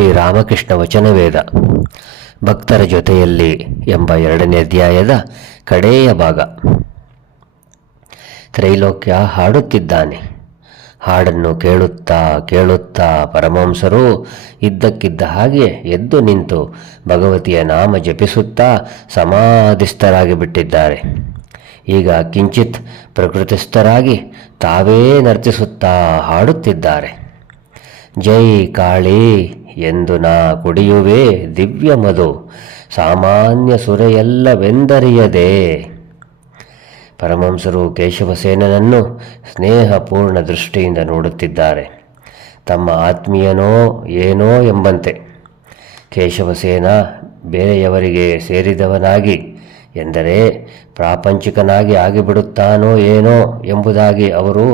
ಶ್ರೀರಾಮಕೃಷ್ಣ ವಚನವೇದ ಭಕ್ತರ ಜೊತೆಯಲ್ಲಿ ಎಂಬ 2ನೇ ಅಧ್ಯಾಯದ ಕಡೆಯ ಭಾಗ. ತ್ರೈಲೋಕ್ಯ ಹಾಡುತ್ತಿದ್ದಾನೆ. ಹಾಡನ್ನು ಕೇಳುತ್ತಾ ಕೇಳುತ್ತಾ ಪರಮಹಂಸರು ಇದ್ದಕ್ಕಿದ್ದ ಹಾಗೆ ಎದ್ದು ನಿಂತು ಭಗವತಿಯ ನಾಮ ಜಪಿಸುತ್ತಾ ಸಮಾಧಿಸ್ಥರಾಗಿ ಬಿಟ್ಟಿದ್ದಾರೆ. ಈಗ ಕಿಂಚಿತ್ ಪ್ರಕೃತಿಸ್ಥರಾಗಿ ತಾವೇ ನರ್ತಿಸುತ್ತಾ ಹಾಡುತ್ತಿದ್ದಾರೆ. ಜೈ ಕಾಳಿ ಎಂದು ನಾ ಕುಡಿಯುವೆ ದಿವ್ಯ ಮಧು, ಸಾಮಾನ್ಯ ಸುರೆಯಲ್ಲವೆಂದರಿಯದೆ. ಪರಮಹಂಸರು ಕೇಶವಸೇನನನ್ನು ಸ್ನೇಹಪೂರ್ಣ ದೃಷ್ಟಿಯಿಂದ ನೋಡುತ್ತಿದ್ದಾರೆ. ತಮ್ಮ ಆತ್ಮೀಯನೋ ಏನೋ ಎಂಬಂತೆ. ಕೇಶವಸೇನ ಬೇರೆಯವರಿಗೆ ಸೇರಿದವನಾಗಿ ಎಂದರೆ ಪ್ರಾಪಂಚಿಕನಾಗಿ ಆಗಿಬಿಡುತ್ತಾನೋ ಏನೋ ಎಂಬುದಾಗಿ ಅವರು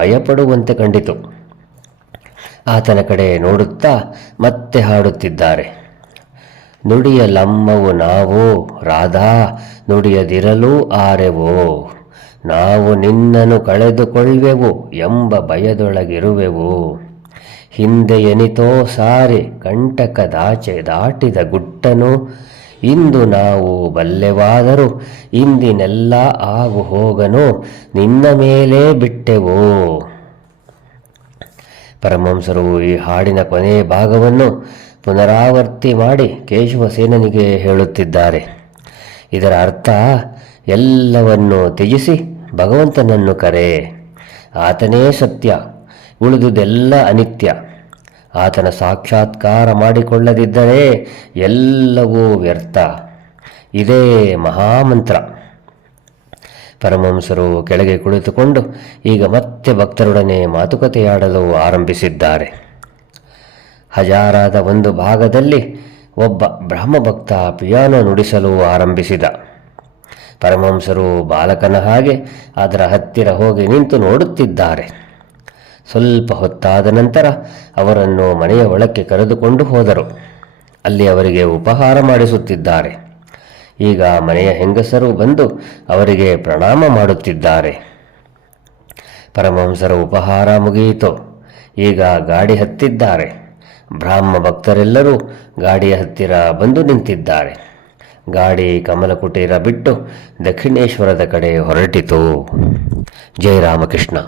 ಭಯಪಡುವಂತೆ ಕಂಡಿತು. ಆತನ ಕಡೆ ನೋಡುತ್ತಾ ಮತ್ತೆ ಹಾಡುತ್ತಿದ್ದಾರೆ. ನುಡಿಯಲಮ್ಮವು ನಾವು ರಾಧಾ, ನುಡಿಯದಿರಲು ಆರೆವೋ, ನಾವು ನಿನ್ನನ್ನು ಕಳೆದುಕೊಳ್ಳುವೆವು ಎಂಬ ಭಯದೊಳಗಿರುವೆವು. ಹಿಂದೆ ಎನಿತೋ ಸಾರಿ ಕಂಟಕ ದಾಟಿದ ಗುಟ್ಟನು, ಇಂದು ನಾವು ಬಲ್ಲೆವಾದರೂ ಇಂದಿನೆಲ್ಲ ಆಗು ಹೋಗನು ನಿನ್ನ ಮೇಲೆ ಬಿಟ್ಟೆವೋ. ಪರಮಹಂಸರು ಈ ಹಾಡಿನ ಕೊನೆಯ ಭಾಗವನ್ನು ಪುನರಾವರ್ತಿ ಮಾಡಿ ಕೇಶವಸೇನನಿಗೆ ಹೇಳುತ್ತಿದ್ದಾರೆ. ಇದರ ಅರ್ಥ, ಎಲ್ಲವನ್ನು ತ್ಯಜಿಸಿ ಭಗವಂತನನ್ನು ಕರೆ. ಆತನೇ ಸತ್ಯ, ಉಳಿದುದೆಲ್ಲ ಅನಿತ್ಯ. ಆತನ ಸಾಕ್ಷಾತ್ಕಾರ ಮಾಡಿಕೊಳ್ಳದಿದ್ದರೆ ಎಲ್ಲವೂ ವ್ಯರ್ಥ. ಇದೇ ಮಹಾಮಂತ್ರ. ಪರಮಹಂಸರು ಕೆಳಗೆ ಕುಳಿತುಕೊಂಡು ಈಗ ಮತ್ತೆ ಭಕ್ತರೊಡನೆ ಮಾತುಕತೆಯಾಡಲು ಆರಂಭಿಸಿದ್ದಾರೆ. ಹಜಾರಾದ ಒಂದು ಭಾಗದಲ್ಲಿ ಒಬ್ಬ ಬ್ರಹ್ಮಭಕ್ತ ಪಿಯಾನೋ ನುಡಿಸಲು ಆರಂಭಿಸಿದ. ಪರಮಹಂಸರು ಬಾಲಕನ ಹಾಗೆ ಅದರ ಹತ್ತಿರ ಹೋಗಿ ನಿಂತು ನೋಡುತ್ತಿದ್ದಾರೆ. ಸ್ವಲ್ಪ ಹೊತ್ತಾದ ನಂತರ ಅವರನ್ನು ಮನೆಯ ಒಳಕ್ಕೆ ಕರೆದುಕೊಂಡು ಹೋದರು. ಅಲ್ಲಿ ಅವರಿಗೆ ಉಪಹಾರ ಮಾಡಿಸುತ್ತಿದ್ದಾರೆ. ಈಗ ಮನೆಯ ಹೆಂಗಸರು ಬಂದು ಅವರಿಗೆ ಪ್ರಣಾಮ ಮಾಡುತ್ತಿದ್ದಾರೆ. ಪರಮಹಂಸರ ಉಪಹಾರ ಮುಗಿಯಿತು. ಈಗ ಗಾಡಿ ಹತ್ತಿದ್ದಾರೆ. ಬ್ರಾಹ್ಮ ಭಕ್ತರೆಲ್ಲರೂ ಗಾಡಿಯ ಹತ್ತಿರ ಬಂದು ನಿಂತಿದ್ದಾರೆ. ಗಾಡಿ ಕಮಲಕುಟೀರ ಬಿಟ್ಟು ದಕ್ಷಿಣೇಶ್ವರದ ಕಡೆ ಹೊರಟಿತು. ಜೈ ರಾಮಕೃಷ್ಣ.